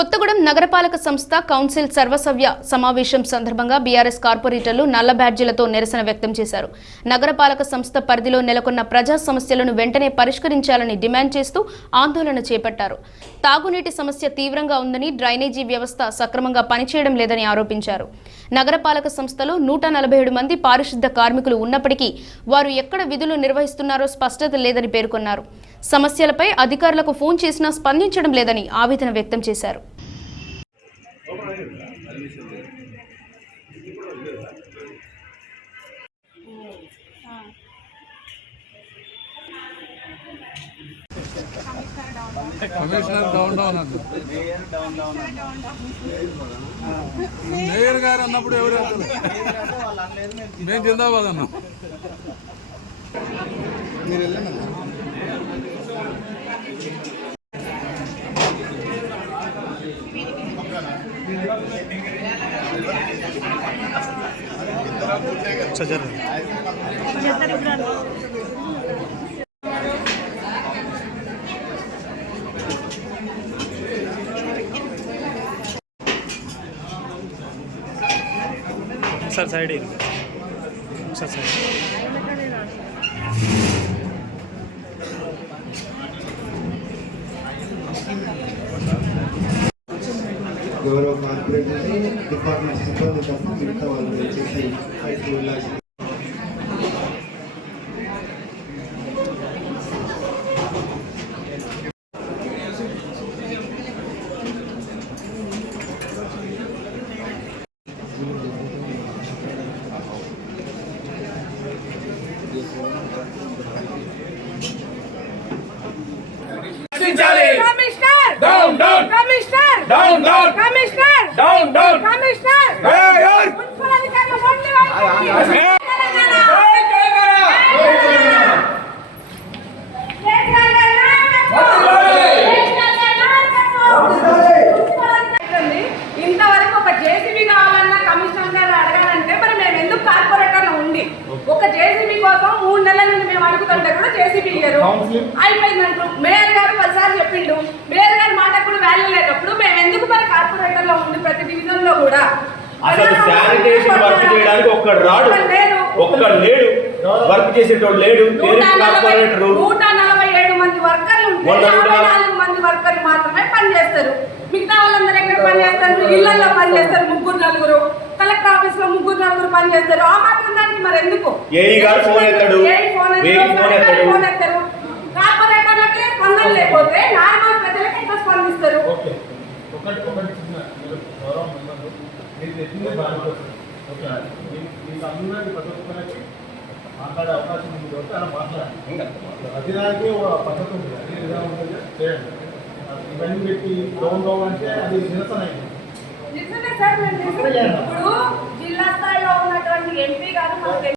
కొత్తగూడెం నగరపాలక సంస్థ కౌన్సిల్ సర్వసభ్య సమావేశం సందర్భంగా బీఆర్ఎస్ కార్పొరేటర్లు నల్ల బ్యాడ్జీలతో నిరసన వ్యక్తం చేశారు. నగరపాలక సంస్థ పరిధిలో నెలకొన్న ప్రజా సమస్యలను వెంటనే పరిష్కరించాలని డిమాండ్ చేస్తూ ఆందోళన చేపట్టారు. తాగునీటి సమస్య తీవ్రంగా ఉందని, డ్రైనేజీ వ్యవస్థ సక్రమంగా పనిచేయడం లేదని ఆరోపించారు. నగరపాలక సంస్థలో 147 మంది పారిశుద్ధ కార్మికులు ఉన్నప్పటికీ వారు ఎక్కడ విధులు నిర్వహిస్తున్నారో స్పష్టత లేదని పేర్కొన్నారు. సమస్యలపై అధికారులకు ఫోన్ చేసినా స్పందించడం లేదని ఆవేదన వ్యక్తం చేశారు. మేయర్ గారు అన్నప్పుడు ఎవరు మేము జిందాబాద్ అన్నాం. మీరు వెళ్ళండి. सर साइड सर साइड गौरव कार्पोरेटर डिपार्टमेंट सिब्बंदी तప్ప మిగతా వాళ్ళు వచ్చేసి బయటకు వెళ్ళాలి. Commissioner down down Commissioner down down Commissioner down down Commissioner mayor municipal అధికారులు ఓన్లీ ఇంతవరకు ఒక జేసీబీ కావాలన్నా కమిషనర్ గారు అడగాలంటే మరి మేము ఎందుకు కార్పొరేటర్లో ఉండి ఒక జేసీబీ కోసం 3 నెలల నుండి మేము అడుగుతుంటే కూడా జేసీబీ ఇయ్యరు. అయిపోయిందంటూ మేయర్ గారు 10 సార్లు చెప్పిండు. మేయర్ గారి మాటకు కూడా వాల్యూ లేనప్పుడు మేము ఎందుకు మరి కార్పొరేటర్లో ఉండి ప్రతి డివిజన్ లో కూడా అసలు శానిటేషన్ వర్క్ చేయడానికి ఒక్కడు రాడు, ఒక్కడు లేడు, వర్క్ చేసేటోడు లేడు. 147 మంది వర్కర్లు ఉంటే 54 మంది వర్కర్లు మాత్రమే పనిచేస్తారు. మిగతా వాళ్ళందరూ ఎక్కడ పనిచేస్తారు? ఇళ్లలో పనిచేస్తారు 3-4. కలెక్టర్ ఆఫీస్ లో 3-4 పనిచేస్తారు. ఆ మాత్రం దానికి మరి ఎందుకు ఫోన్ ఎత్తారు? కార్పొరేటర్లకే స్పందన లేకపోతే నార్మల్ ప్రజలకి ఎట్లా స్పందిస్తారు? మాట్లాడే అవకాశం ఉంది కాబట్టి అలా మాట్లాడాలి. ప్రతిదానికి ఒక పద్ధతి ఉంటుంది, అదే విధానం ఉంటుంది, చేయండి. ఇవన్నీ పెట్టి డౌన్ డౌన్ అంటే అది నిరసన అయింది. నిజమే సార్, ఇప్పుడు జిల్లా స్థాయిలో ఉన్నటువంటి ఎంపీ గారు